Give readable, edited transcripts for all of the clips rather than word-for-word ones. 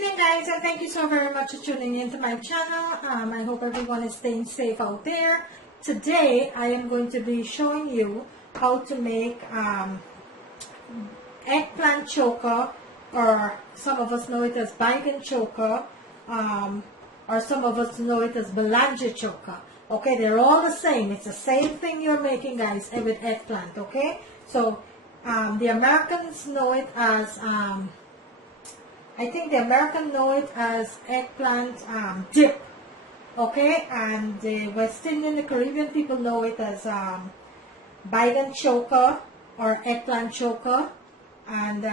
evening, guys, and thank you so very much for tuning into my channel. I hope everyone is staying safe out there. Today I am going to be showing you how to make eggplant choka, or some of us know it as Baigan Choka, or some of us know it as Baigan Choka. Okay, they're all the same. It's the same thing you're making, guys, with eggplant. Okay, so the Americans know it as I think the Americans know it as eggplant dip, okay, and the West Indian, the Caribbean people know it as Baigan Choka or eggplant choka, and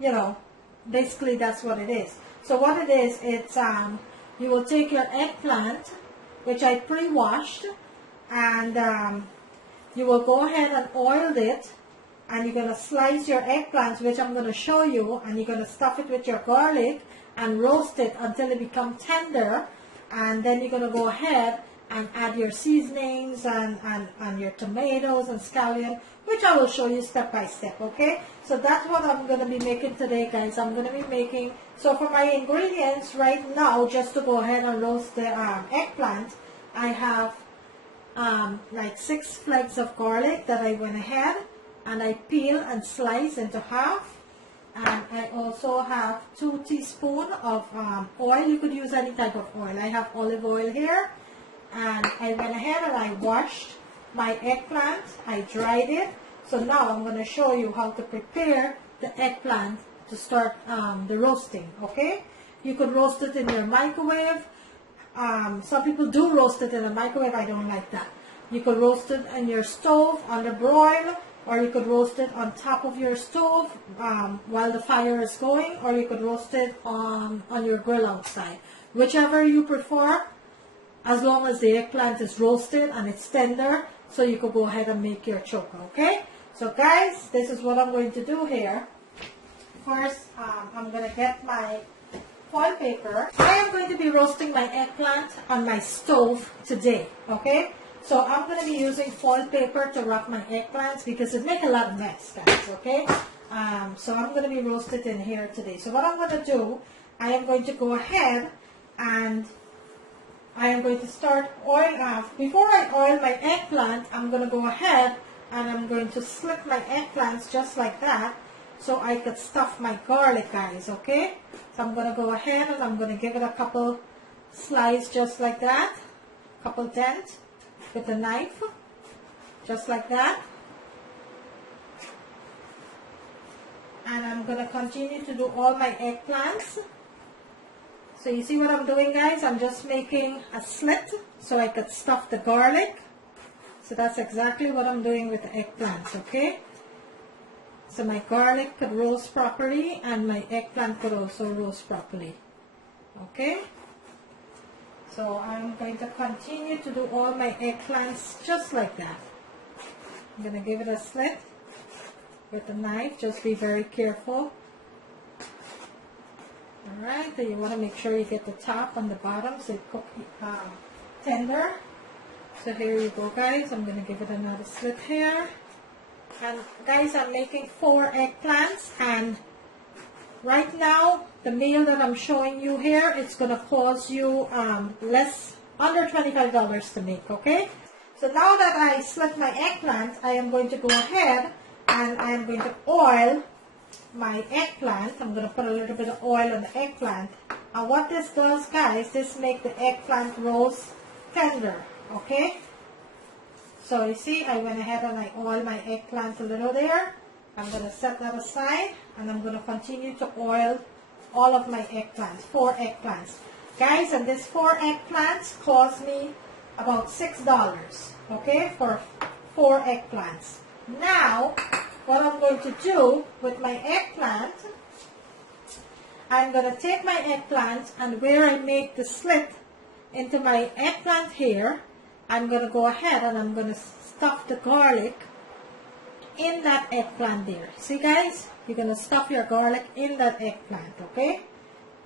you know, basically that's what it is. So what it is, it's you will take your eggplant, which I pre-washed, and you will go ahead and oil it. And you're going to slice your eggplants, which I'm going to show you, and you're going to stuff it with your garlic and roast it until it becomes tender. And then you're going to go ahead and add your seasonings and your tomatoes and scallion, which I will show you step by step, okay? So that's what I'm going to be making today, guys. I'm going to be making, so for my ingredients right now, just to go ahead and roast the eggplant, I have like 6 flakes of garlic that I went ahead and I peel and slice into half, and I also have 2 teaspoons of oil. You could use any type of oil. I have olive oil here, and I went ahead and I washed my eggplant. I dried it. So now I'm going to show you how to prepare the eggplant to start the roasting. Okay, you could roast it in your microwave. Some people do roast it in a microwave. I don't like that. You could roast it in your stove under broil, or you could roast it on top of your stove while the fire is going, or you could roast it on your grill outside. Whichever you prefer, as long as the eggplant is roasted and it's tender, so you could go ahead and make your choka, okay? So guys, this is what I'm going to do here. First, I'm going to get my foil paper. I am going to be roasting my eggplant on my stove today, okay? So I'm going to be using foil paper to wrap my eggplants because it makes a lot of mess, guys, okay? So I'm going to be roasted in here today. So what I'm going to do, I am going to go ahead and I am going to start oil off. Before I oil my eggplant, I'm going to go ahead and I'm going to slit my eggplants just like that so I could stuff my garlic, guys, okay? So I'm going to go ahead and I'm going to give it a couple slices just like that, couple dents with a knife, just like that. And I'm going to continue to do all my eggplants. So you see what I'm doing, guys? I'm just making a slit so I could stuff the garlic. So that's exactly what I'm doing with the eggplants, okay? So my garlic could roast properly and my eggplant could also roast properly, okay? So I'm going to continue to do all my eggplants just like that. I'm going to give it a slit with a knife. Just be very careful. Alright, then you want to make sure you get the top and the bottom so it cooks tender. So here you go, guys. I'm going to give it another slit here. And guys, I'm making 4 eggplants, and right now, the meal that I'm showing you here, it's going to cost you under $25 to make, okay? So now that I slit my eggplant, I am going to go ahead and I am going to oil my eggplant. I'm going to put a little bit of oil on the eggplant. And what this does, guys, this makes the eggplant roast tender, okay? So you see, I went ahead and I oiled my eggplant a little there. I'm going to set that aside, and I'm going to continue to oil all of my eggplants, 4 eggplants. Guys, and this 4 eggplants cost me about $6, okay, for 4 eggplants. Now, what I'm going to do with my eggplant, I'm going to take my eggplant, and where I make the slit into my eggplant here, I'm going to go ahead and I'm going to stuff the garlic in that eggplant there. See, guys, you're going to stuff your garlic in that eggplant, okay?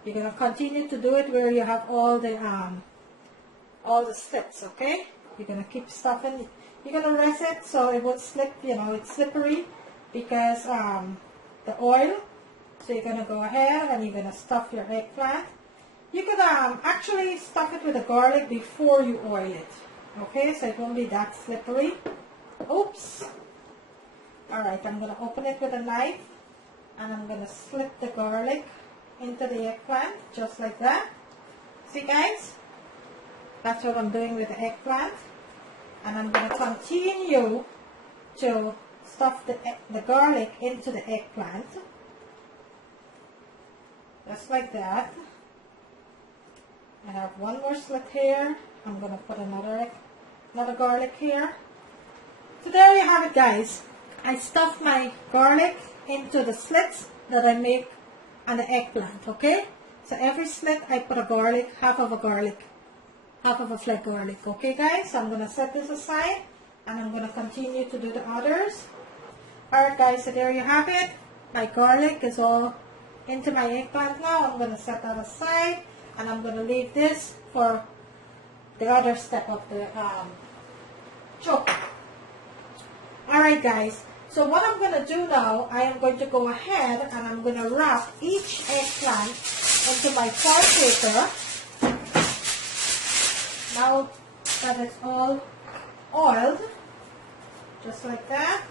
You're going to continue to do it where you have all the slits, okay? You're going to keep stuffing. You're going to rest it so it won't slip, you know, it's slippery because the oil So you're going to go ahead and you're going to stuff your eggplant. You could actually stuff it with the garlic before you oil it. Okay, so it won't be that slippery. Oops. Alright, I'm going to open it with a knife and I'm going to slip the garlic into the eggplant just like that. See guys? That's what I'm doing with the eggplant. And I'm going to continue to stuff the garlic into the eggplant. Just like that. I have one more slip here. I'm going to put another garlic here. So there you have it guys. I stuffed my garlic into the slits that I make on the eggplant, okay? So every slit I put a garlic, half of a flag garlic, okay guys? So I'm going to set this aside and I'm going to continue to do the others. Alright guys, so there you have it. My garlic is all into my eggplant now. I'm going to set that aside and I'm going to leave this for the other step of the choka. Alright guys, so what I'm going to do now, I am going to go ahead and I'm going to wrap each eggplant into my foil paper. Now that it's all oiled, just like that,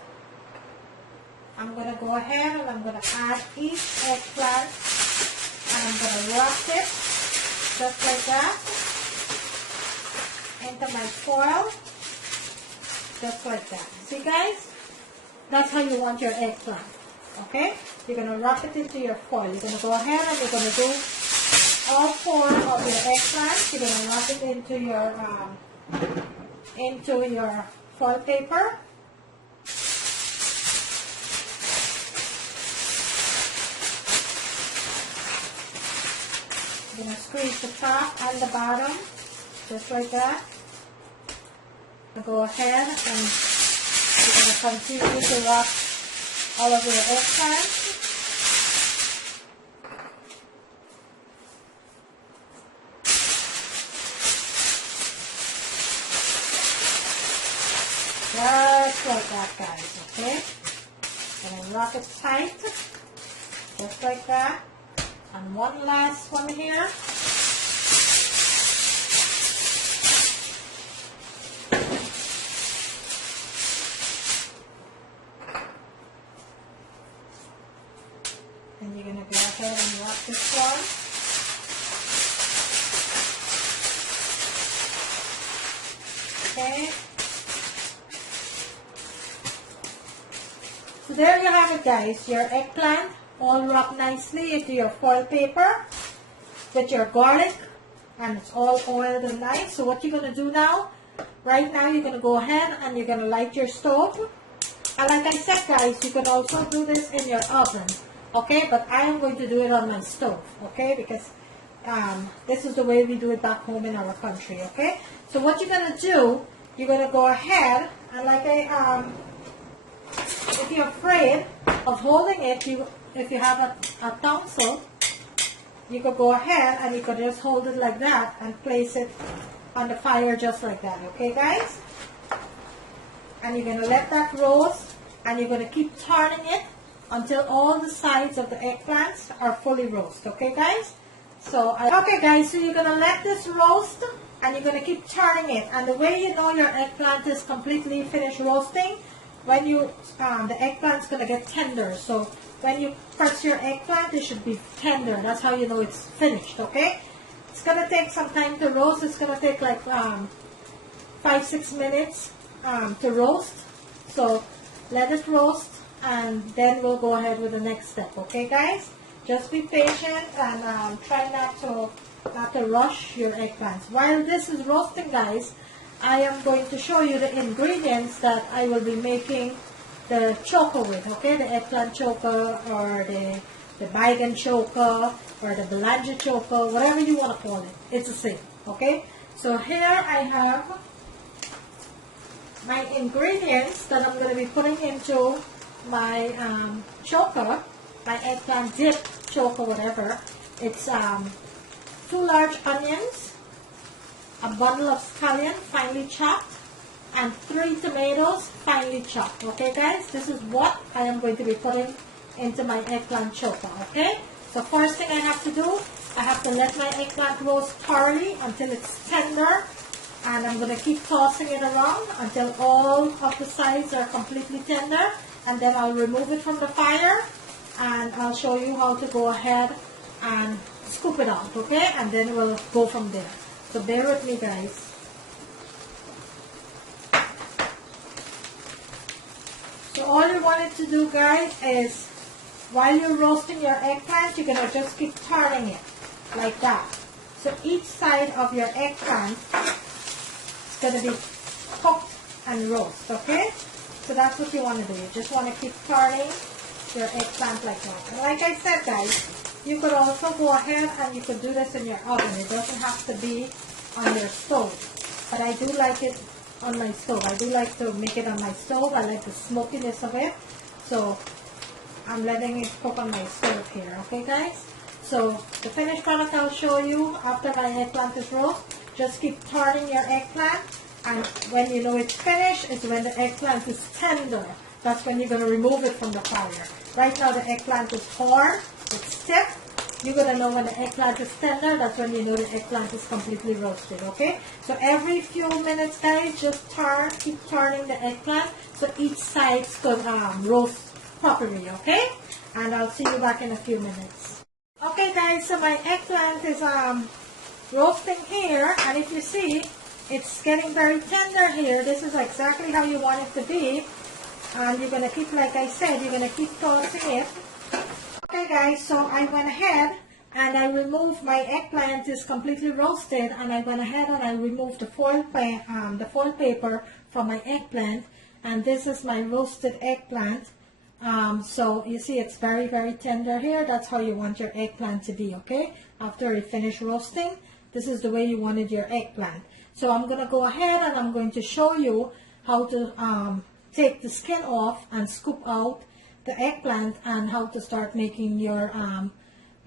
I'm going to go ahead and I'm going to add each eggplant and I'm going to wrap it just like that into my foil, just like that. See guys? That's how you want your eggplant. Okay? You're going to wrap it into your foil. You're going to go ahead and you're going to do all four of your eggplants. You're going to wrap it into your foil paper. You're going to squeeze the top and the bottom, just like that. Go ahead and you're going to continue to wrap all of your eggplants. Just like that guys, okay? And wrap it tight, just like that. And one last one here. And you're going to go ahead and wrap this one. Okay. So there you have it guys, your eggplant all wrapped nicely into your foil paper with your garlic, and it's all oiled and nice. So what you're going to do now, right now you're going to go ahead and you're going to light your stove. And like I said guys, you can also do this in your oven, okay? But I am going to do it on my stove, okay? Because this is the way we do it back home in our country, okay? So what you're going to do, you're going to go ahead and like if you're afraid of holding it, if you have a tonsil, you could go ahead and you could just hold it like that and place it on the fire just like that, okay guys? And you're going to let that roast and you're going to keep turning it until all the sides of the eggplants are fully roasted, okay guys? So, okay guys, so you're going to let this roast and you're going to keep turning it. And the way you know your eggplant is completely finished roasting, when the eggplant's going to get tender. So when you press your eggplant, it should be tender. That's how you know it's finished, okay? It's going to take some time to roast. It's going to take like 5-6 minutes to roast. So let it roast and then we'll go ahead with the next step, okay guys? Just be patient and try not to rush your eggplants. While this is roasting guys, I am going to show you the ingredients that I will be making the choka with, okay? The eggplant choka or the Baigan Choka or the Baigan Choka, whatever you want to call it. It's the same, okay? So here I have my ingredients that I'm going to be putting into my choka, my eggplant dip choka, whatever. It's 2 large onions, a bundle of scallion finely chopped, and 3 tomatoes finely chopped. Okay guys, this is what I am going to be putting into my eggplant choka, okay? So first thing I have to do, I have to let my eggplant roast thoroughly until it's tender, and I'm going to keep tossing it around until all of the sides are completely tender, and then I'll remove it from the fire, and I'll show you how to go ahead and scoop it out, okay? And then we'll go from there. So bear with me, guys. So all you wanted to do, guys, is while you're roasting your eggplant, you're going to just keep turning it like that. So each side of your eggplant is going to be cooked and roast, okay? So that's what you want to do. You just want to keep turning your eggplant like that. And like I said, guys, you could also go ahead and you could do this in your oven. It doesn't have to be on your stove. But I do like it on my stove. I do like to make it on my stove. I like the smokiness of it. So I'm letting it cook on my stove here. Okay, guys? So the finished product I'll show you after my eggplant is roasted. Just keep turning your eggplant. And when you know it's finished is when the eggplant is tender. That's when you're going to remove it from the fire. Right now the eggplant is hard. It's stiff. You're going to know when the eggplant is tender. That's when you know the eggplant is completely roasted, okay? So every few minutes, guys, just keep turning the eggplant so each side could roast properly, okay? And I'll see you back in a few minutes. Okay, guys, so my eggplant is roasting here. And if you see, it's getting very tender here. This is exactly how you want it to be. And you're going to keep, like I said, you're going to keep tossing it. Okay, guys, so I went ahead and I removed my eggplant is completely roasted, and I went ahead and I removed the foil paper from my eggplant, and this is my roasted eggplant. So you see it's very, very tender here. That's how you want your eggplant to be, okay? After you finish roasting, this is the way you wanted your eggplant. So I'm going to go ahead and I'm going to show you how to take the skin off and scoop out the eggplant and how to start making your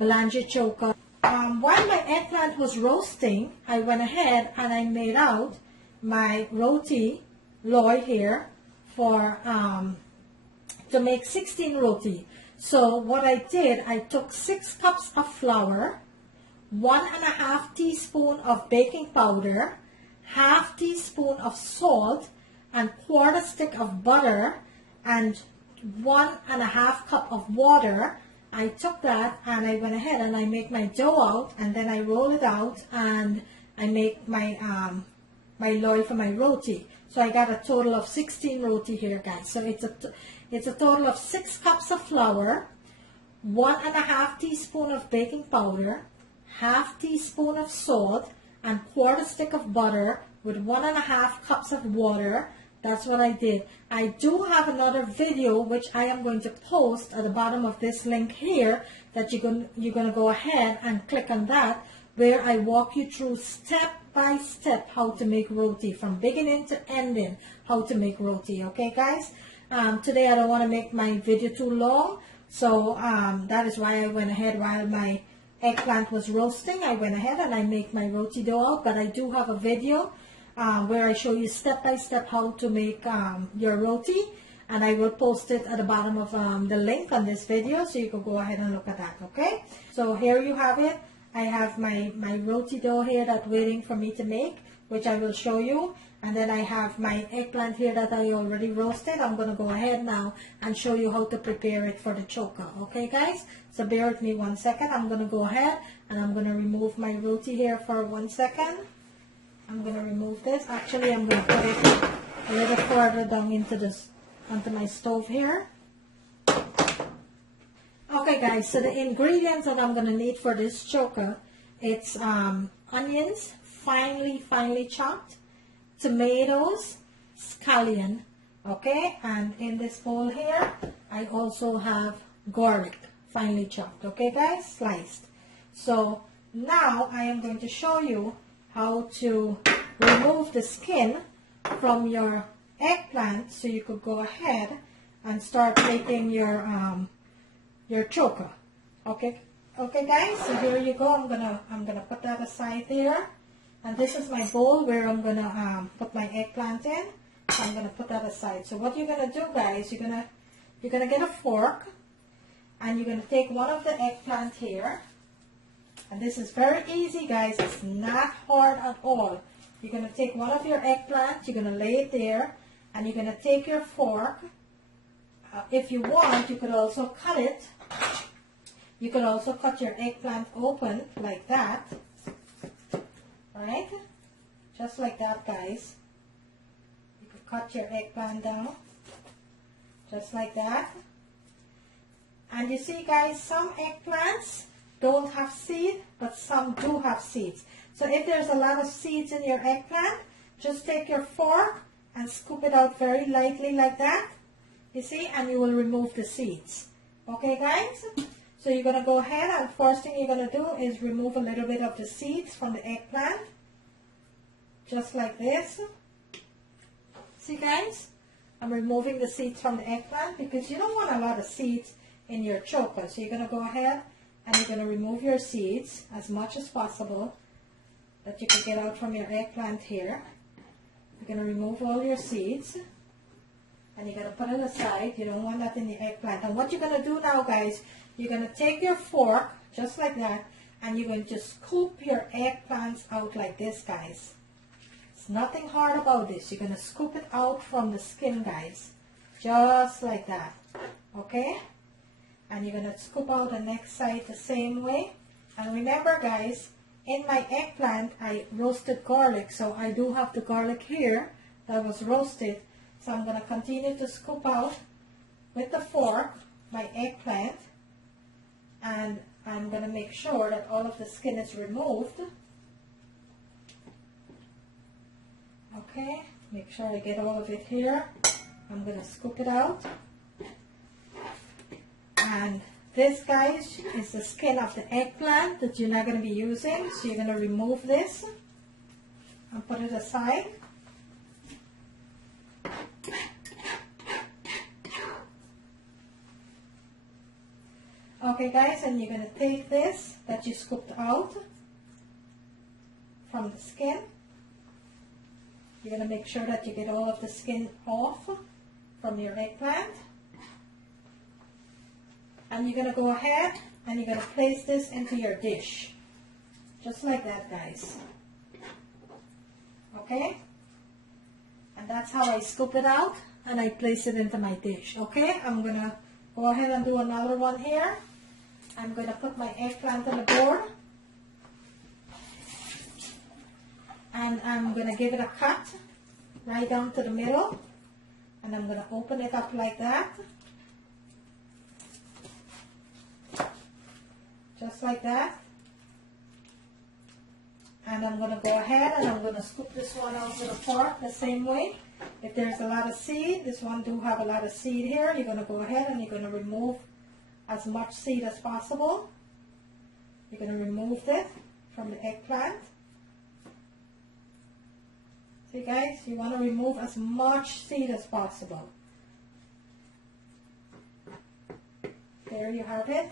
Baigan Choka. While my eggplant was roasting, I went ahead and I made out my roti loy here for to make 16 roti. So what I did, I took 6 cups of flour, 1.5 teaspoon of baking powder, half teaspoon of salt, and quarter stick of butter, and 1.5 cup of water. I took that and I went ahead and I make my dough out, and then I roll it out and I make my my loy for my roti. So I got a total of 16 roti here, guys. So it's a total of 6 cups of flour, 1.5 teaspoon of baking powder, half teaspoon of salt, and quarter stick of butter with 1.5 cups of water. That's what I did. I do have another video which I am going to post at the bottom of this link here, that you're going to go ahead and click on that, where I walk you through step by step how to make roti, from beginning to ending, how to make roti. Okay, guys? Today I don't want to make my video too long, so that is why I went ahead while my eggplant was roasting. I went ahead and I make my roti dough out, but I do have a video where I show you step by step how to make your roti, and I will post it at the bottom of the link on this video, so you can go ahead and look at that. Okay, so here you have it. I have my roti dough here that's waiting for me to make, which I will show you, and then I have my eggplant here that I already roasted. I'm going to go ahead now and show you how to prepare it for the choka. Okay, guys, so bear with me 1 second. I'm going to go ahead and I'm going to remove my roti here for 1 second. I'm going to remove this. Actually, I'm going to put it a little further down onto my stove here. Okay, guys, so the ingredients that I'm going to need for this choka, it's onions, finely chopped, tomatoes, scallion, okay, and in this bowl here, I also have garlic, finely chopped, okay, guys, sliced. So now I am going to show you how to remove the skin from your eggplant, so you could go ahead and start making your choka. Okay, guys. So here you go. I'm gonna put that aside there, and this is my bowl where I'm gonna put my eggplant in. So I'm gonna put that aside. So what you're gonna do, guys, you're gonna get a fork, And you're going to take one of the eggplant here. And this is very easy, guys. It's not hard at all. You're going to take one of your eggplant. You're going to lay it there. And you're going to take your fork. If you want, you could also cut it. You could also cut your eggplant open like that. Right? Just like that, guys. You could cut your eggplant down. Just like that. And you see, guys, some eggplants don't have seed, but some do have seeds. So if there's a lot of seeds in your eggplant, just take your fork and scoop it out very lightly like that. You see, and you will remove the seeds. Okay, guys? So you're going to go ahead, and first thing you're going to do is remove a little bit of the seeds from the eggplant. Just like this. See, guys? I'm removing the seeds from the eggplant because you don't want a lot of seeds in your choka. So you're going to go ahead and you're going to remove your seeds as much as possible that you can get out from your eggplant here. You're going to remove all your seeds and you're going to put it aside. You don't want that in the eggplant. And what you're going to do now, guys, you're going to take your fork just like that and you're going to just scoop your eggplants out like this, guys. It's nothing hard about this. You're going to scoop it out from the skin, guys, just like that. Okay? And you're going to scoop out the next side the same way. And remember, guys, in my eggplant, I roasted garlic. So I do have the garlic here that was roasted. So I'm going to continue to scoop out with the fork my eggplant. And I'm going to make sure that all of the skin is removed. Okay, make sure I get all of it here. I'm going to scoop it out. And this, guys, is the skin of the eggplant that you're not going to be using. So you're going to remove this and put it aside. Okay, guys, and you're going to take this that you scooped out from the skin. You're going to make sure that you get all of the skin off from your eggplant. And you're going to go ahead and you're going to place this into your dish. Just like that, guys. Okay? And that's how I scoop it out and I place it into my dish. Okay? I'm going to go ahead and do another one here. I'm going to put my eggplant on the board. And I'm going to give it a cut right down to the middle. And I'm going to open it up like that. Just like that. And I'm going to go ahead and I'm going to scoop this one out with a fork the same way. If there's a lot of seed, this one do have a lot of seed here, you're going to go ahead and you're going to remove as much seed as possible. You're going to remove it from the eggplant. See, guys, you want to remove as much seed as possible. There you have it.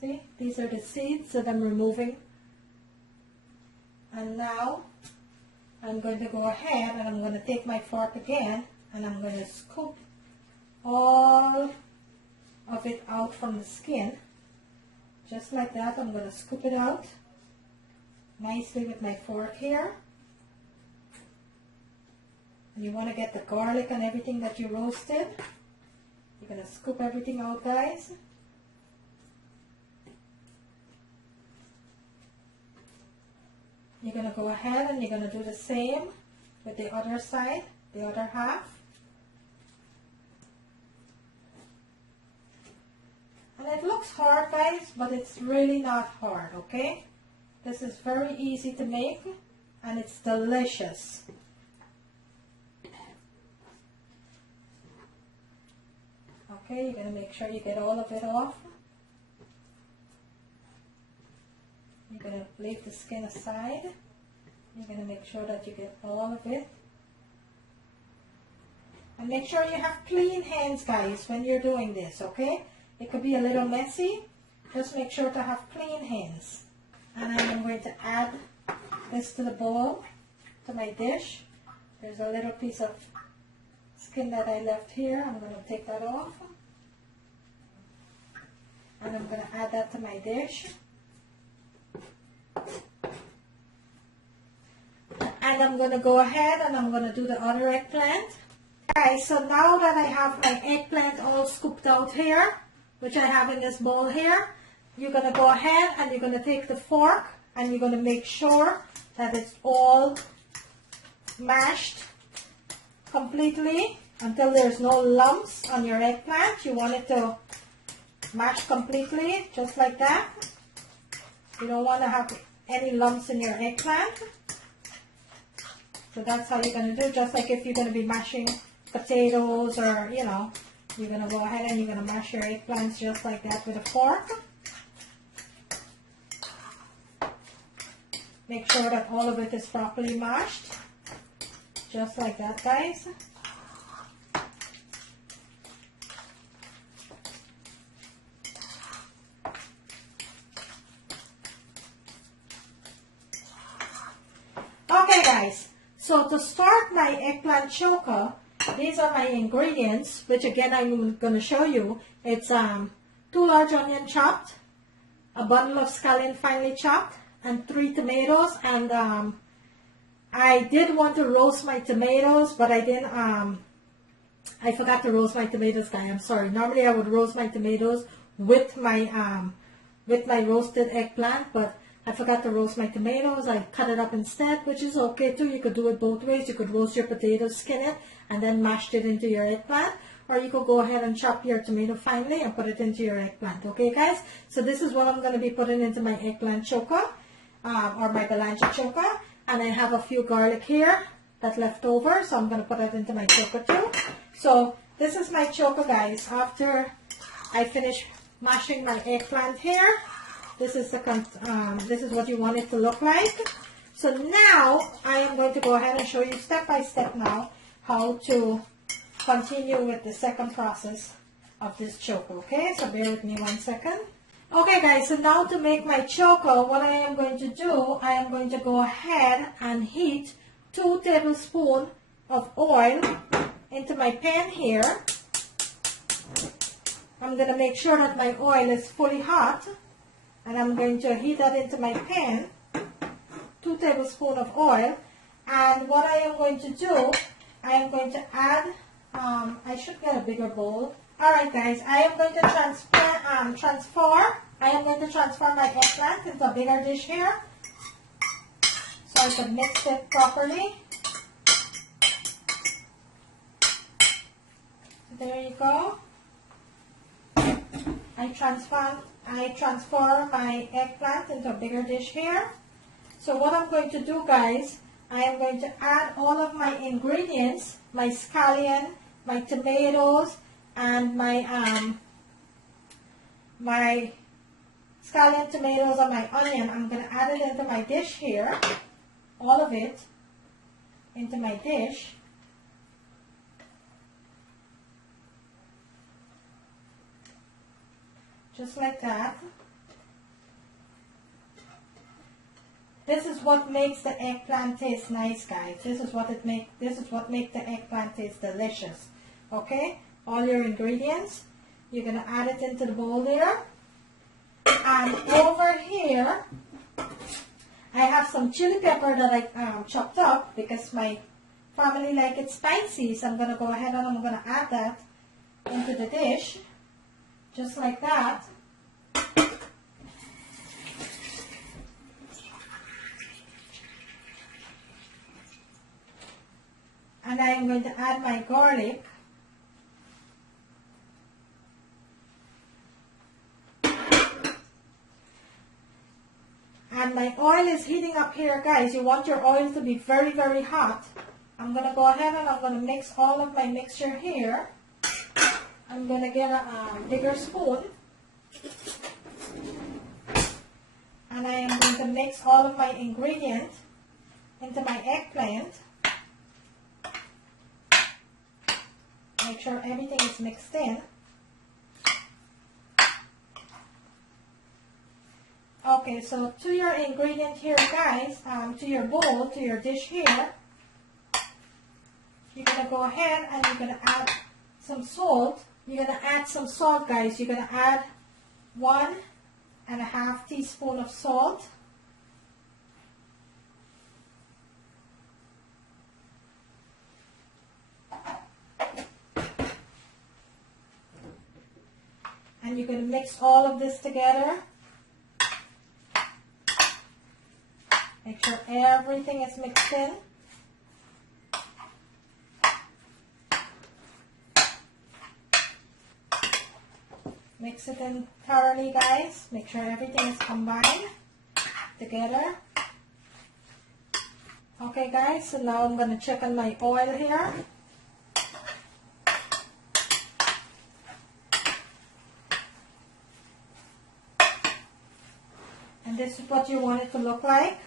See, these are the seeds that I'm removing. And now I'm going to go ahead and I'm going to take my fork again and I'm going to scoop all of it out from the skin. Just like that, I'm going to scoop it out nicely with my fork here. And you want to get the garlic and everything that you roasted. You're going to scoop everything out, guys. You're going to go ahead and you're going to do the same with the other side, the other half. And it looks hard, guys, but it's really not hard, okay? This is very easy to make and it's delicious. Okay, you're going to make sure you get all of it off. You're going to leave the skin aside. You're going to make sure that you get all of it. And make sure you have clean hands, guys, when you're doing this, okay? It could be a little messy. Just make sure to have clean hands. And I am going to add this to the bowl, to my dish. There's a little piece of skin that I left here. I'm going to take that off. And I'm going to add that to my dish. And I'm going to go ahead and I'm going to do the other eggplant. Guys, so now that I have my eggplant all scooped out here, which I have in this bowl here, you're going to go ahead and you're going to take the fork and you're going to make sure that it's all mashed completely until there's no lumps on your eggplant. You want it to mash completely, just like that. You don't want to have any lumps in your eggplant. So that's how you're going to do, just like if you're going to be mashing potatoes or, you know, you're going to go ahead and you're going to mash your eggplants just like that with a fork. Make sure that all of it is properly mashed, just like that, guys. Okay, guys, so to start my eggplant choka, these are my ingredients, which again I'm going to show you. It's 2 large onion chopped, a bundle of scallion finely chopped, and 3 tomatoes. And I did want to roast my tomatoes, but I didn't. I forgot to roast my tomatoes, guys. I'm sorry. Normally I would roast my tomatoes with my roasted eggplant, but I forgot to roast my tomatoes. I cut it up instead, which is okay too. You could do it both ways. You could roast your potatoes, skin it, and then mash it into your eggplant. Or you could go ahead and chop your tomato finely and put it into your eggplant. Okay, guys? So this is what I'm going to be putting into my eggplant choka, or my Baigan Choka. And I have a few garlic here that left over, so I'm going to put it into my choka too. So this is my choka, guys. After I finish mashing my eggplant here, this is what you want it to look like. So now I am going to go ahead and show you step by step now how to continue with the second process of this choka. Okay, so bear with me 1 second. Okay, guys, so now to make my choka, what I am going to do, I am going to go ahead and heat 2 tablespoons of oil into my pan here. I'm going to make sure that my oil is fully hot. And I'm going to heat that into my pan, 2 tablespoons of oil. And what I am going to do, I am going to add, I should get a bigger bowl. Alright, guys, I am going to transfer my eggplant into a bigger dish here, so I can mix it properly. There you go. I transfer my eggplant into a bigger dish here. So what I'm going to do, guys, I am going to add all of my ingredients, my scallion, my tomatoes, and my scallion, tomatoes, and my onion. I'm going to add it into my dish here, all of it into my dish. Just like that. This is what makes the eggplant taste nice, guys. This is what makes the eggplant taste delicious. Okay? All your ingredients. You're gonna add it into the bowl there. And over here, I have some chili pepper that I chopped up because my family like it spicy. So I'm gonna go ahead and I'm gonna add that into the dish. Just like that. And I am going to add my garlic. And my oil is heating up here, guys. You want your oil to be very, very hot. I'm going to go ahead and I'm going to mix all of my mixture here. I'm going to get a bigger spoon. And I am going to mix all of my ingredients into my eggplant. Make sure everything is mixed in. Okay, so to your ingredient here, guys, to your bowl, to your dish here, you're going to go ahead and you're going to add some salt. You're going to add some salt, guys. You're going to add 1.5 teaspoon of salt, and you're going to mix all of this together. Make sure everything is mixed in. Mix it in thoroughly, guys. Make sure everything is combined together. Okay, guys, so now I'm going to check on my oil here. And this is what you want it to look like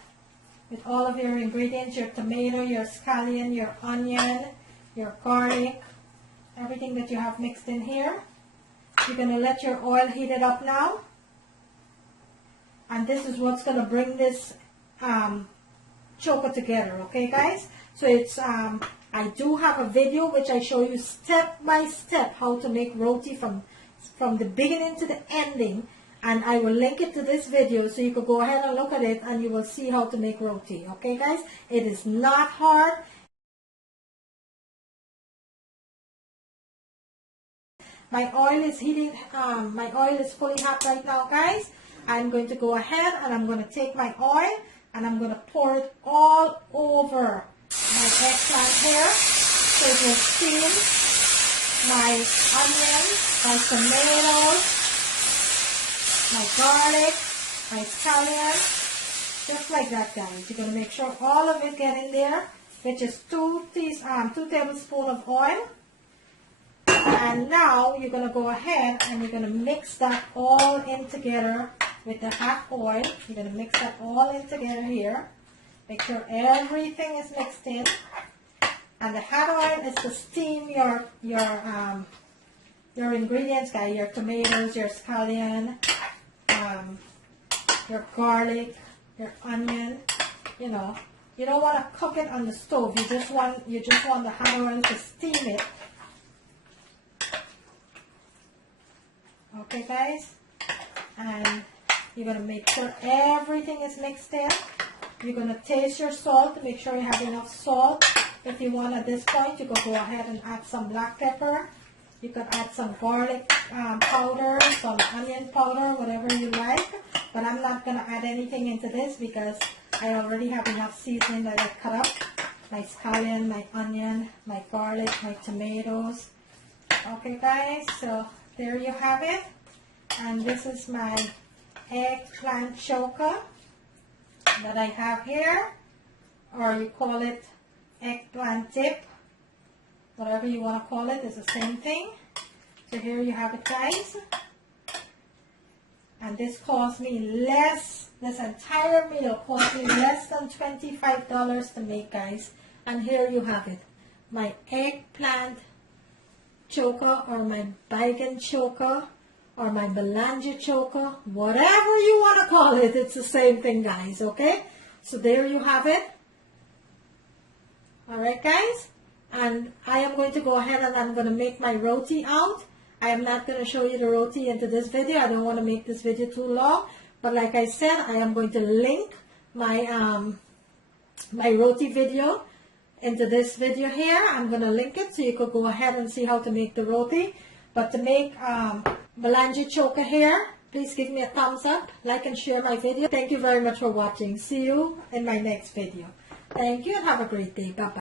with all of your ingredients, your tomato, your scallion, your onion, your garlic, everything that you have mixed in here. You're going to let your oil heat it up now. And this is what's going to bring this choka together, okay, guys? So it's, I do have a video which I show you step by step how to make roti from the beginning to the ending. And I will link it to this video so you can go ahead and look at it and you will see how to make roti. Okay, guys? It is not hard. My oil is heating. My oil is fully hot right now, guys. I'm going to go ahead and I'm going to take my oil and I'm going to pour it all over my eggplant here. So it will steam my onions, my tomatoes, my garlic, my scallion, just like that, guys. You're going to make sure all of it get in there, which is 2 tablespoons of oil. And now you're going to go ahead and you're going to mix that all in together with the hot oil. You're going to mix that all in together here. Make sure everything is mixed in. And the hot oil is to steam your ingredients, guys. Your tomatoes, your scallion, your garlic, your onion. You know, you don't want to cook it on the stove. You just want the hot oil to steam it. Okay, guys, and you're going to make sure everything is mixed in. You're going to taste your salt to make sure you have enough salt. If you want at this point, you can go ahead and add some black pepper. You could add some garlic powder, some onion powder, whatever you like. But I'm not going to add anything into this because I already have enough seasoning that I cut up. My scallion, my onion, my garlic, my tomatoes. Okay, guys, so there you have it. And this is my eggplant choka that I have here, or you call it eggplant dip, whatever you want to call it, is the same thing. So here you have it, guys. And this cost me less, this entire meal cost me less than $25 to make, guys. And here you have it, my eggplant choka, or my Baigan Choka, or my Baigan Choka, whatever you want to call it, it's the same thing, guys, okay? So there you have it. Alright, guys, and I am going to go ahead and I'm going to make my roti out. I am not going to show you the roti into this video. I don't want to make this video too long, but like I said, I am going to link my my roti video into this video here. I'm going to link it so you could go ahead and see how to make the roti. But to make Baigan Choka here, please give me a thumbs up, like and share my video. Thank you very much for watching. See you in my next video. Thank you and have a great day. Bye-bye.